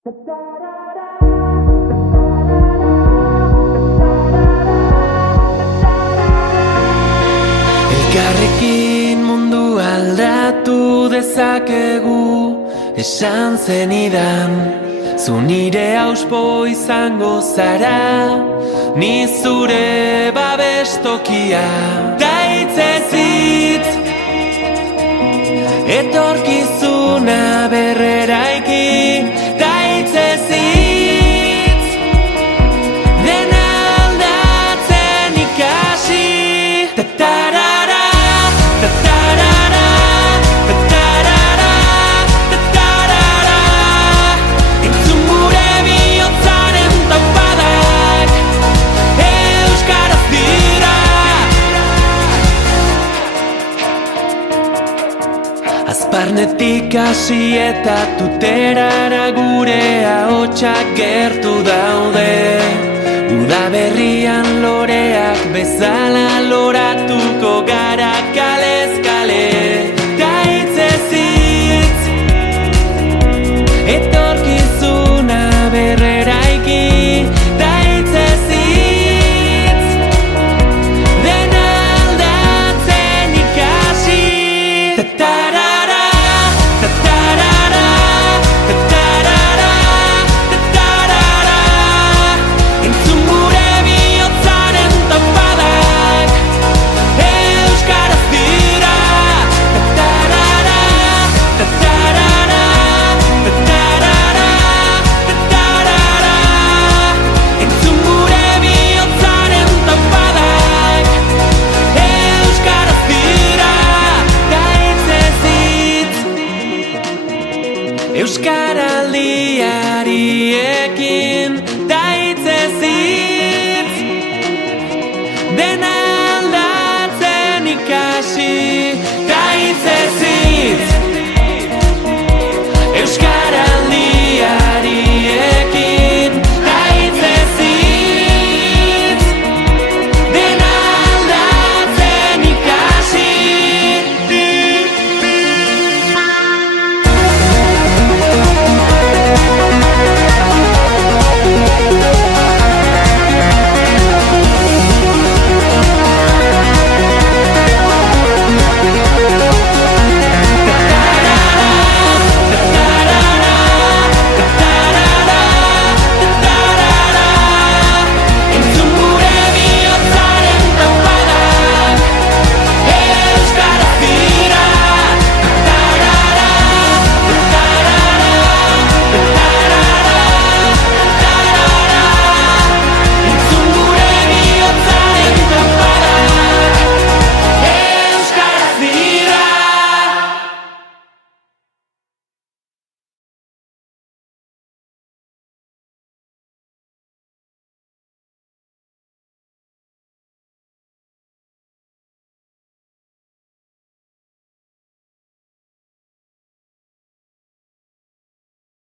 Elkarrekin mundu aldatu dezakegu, esan zenidan. Zu nire auspo izango zara, ni zure babestokia. Ta hitzez hitz, etorkizuna berreraiki. Ta hitzez hitz, dena aldatzen ikasi. Ta-tarara, ta-tarara, ta-tarara, ta-tarara. Entzun gure bihotzaren taupadak, euskaraz dira. Azparnetik hasi eta tuterara gure ahotsak gertu daude. Udaberrian loreak bezala loratuko gara kalez kale. Ta hitzez hitz, etorkizuna berreraiki. Ta hitzez hitz, dena aldatzen ikasi. Ta-tarara, ta-tarara, ta-tarara, ta-tarara. Entzun gure bihotzaren taupadak, euskaraz dira. Ta-tarara, ta-tarara, ta-tarara, ta-tarara. Entzun gure bihotzaren taupadak, euskaraz dira. Ta hitzez hitz, euskaraldiari ekin.